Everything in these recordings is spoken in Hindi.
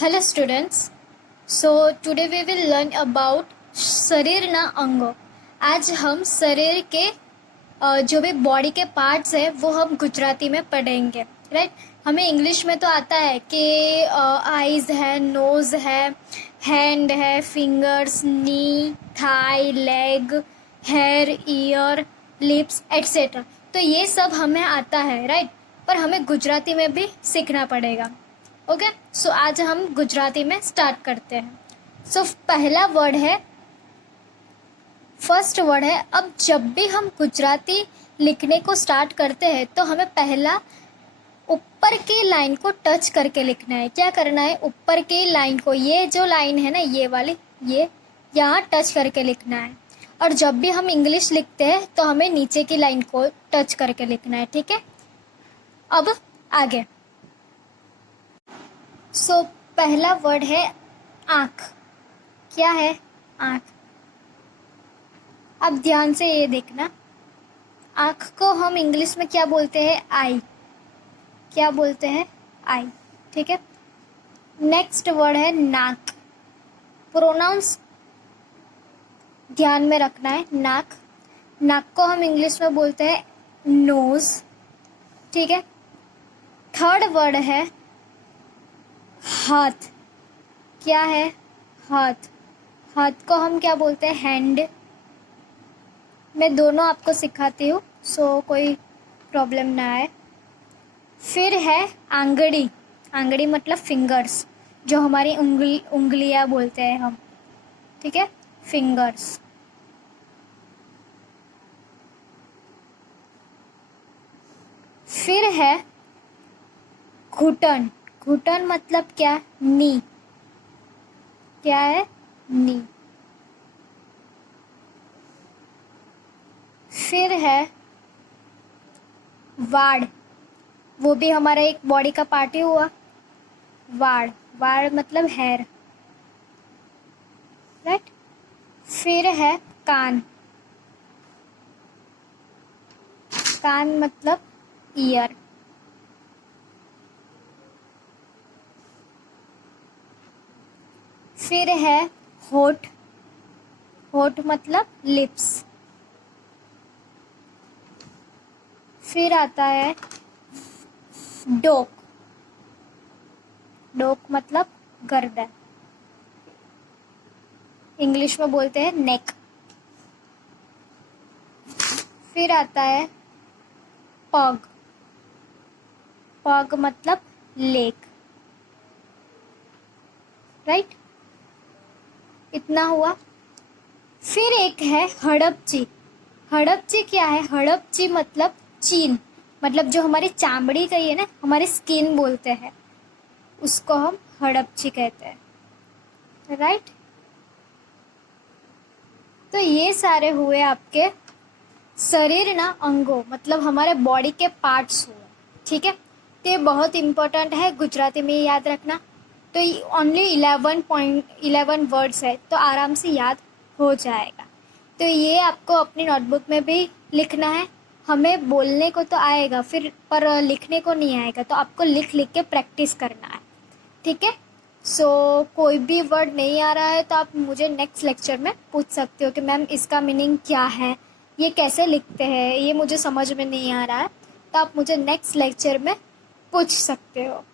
Hello students. So today we will learn about शरीर ना अंगों. आज हम शरीर के जो भी बॉडी के पार्ट्स है वो हम गुजराती में पढ़ेंगे. राइट. हमें इंग्लिश में तो आता है कि आईज है, नोज़ है, हैंड है, fingers, knee, thigh, leg, hair, ear, lips etcetera. तो ये सब हमें आता है. राइट. पर हमें गुजराती में भी सीखना पड़ेगा. ओके. सो आज हम गुजराती में स्टार्ट करते हैं. सो पहला वर्ड है, फर्स्ट वर्ड है. अब जब भी हम गुजराती लिखने को स्टार्ट करते हैं तो हमें पहला ऊपर की लाइन को टच करके लिखना है. क्या करना है? ऊपर की लाइन को, ये जो लाइन है ना, ये वाली, ये यहाँ टच करके लिखना है. और जब भी हम इंग्लिश लिखते हैं तो हमें नीचे की लाइन को टच करके लिखना है. ठीक है. अब आगे. सो पहला वर्ड है आँख. क्या है? आँख. अब ध्यान से ये देखना. आँख को हम इंग्लिश में क्या बोलते हैं? आई. क्या बोलते हैं? आई. ठीक है. नेक्स्ट वर्ड है नाक. प्रोनाउंस ध्यान में रखना है. नाक. नाक को हम इंग्लिश में बोलते हैं नोज. ठीक है. थर्ड वर्ड है हाथ. क्या है? हाथ. हाथ को हम क्या बोलते हैं? हैंड. मैं दोनों आपको सिखाती हूँ, सो कोई प्रॉब्लम ना आए. फिर है आंगड़ी. आंगड़ी मतलब फिंगर्स, जो हमारी उंगलियाँ बोलते हैं हम. ठीक है. फिंगर्स. फिर है घुटन. घुटन मतलब क्या? नी. क्या है? नी. फिर है वाड़. वो भी हमारा एक बॉडी का पार्ट ही हुआ. वाड़. वाड़ मतलब हेयर. राइट. फिर है कान. कान मतलब ईयर. फिर है होठ. होठ मतलब लिप्स. फिर आता है डोक. डोक मतलब गर्दन. इंग्लिश में बोलते हैं नेक. फिर आता है पग. पग मतलब लेग. राइट. इतना हुआ. फिर एक है हड़पची. हड़पची क्या है? हड़पची मतलब चीन. मतलब जो हमारी चामड़ी का है ना, हमारी स्किन बोलते हैं, उसको हम हड़पची कहते हैं. राइट. तो ये सारे हुए आपके शरीर ना अंगों, मतलब हमारे बॉडी के पार्ट्स हुए. ठीक है. तो ये बहुत इम्पोर्टेंट है, गुजराती में याद रखना. तो ओनली 11 वर्ड्स है, तो आराम से याद हो जाएगा. तो ये आपको अपनी नोटबुक में भी लिखना है. हमें बोलने को तो आएगा फिर, पर लिखने को नहीं आएगा, तो आपको लिख लिख के प्रैक्टिस करना है. ठीक है. सो कोई भी वर्ड नहीं आ रहा है तो आप मुझे नेक्स्ट लेक्चर में पूछ सकते हो कि मैम इसका मीनिंग क्या है, ये कैसे लिखते हैं, ये मुझे समझ में नहीं आ रहा है. तो आप मुझे नेक्स्ट लेक्चर में पूछ सकते हो.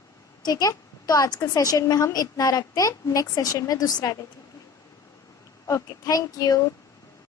ठीक है. तो आज के सेशन में हम इतना रखते हैं. नेक्स्ट सेशन में दूसरा देखेंगे. ओके. Thank you.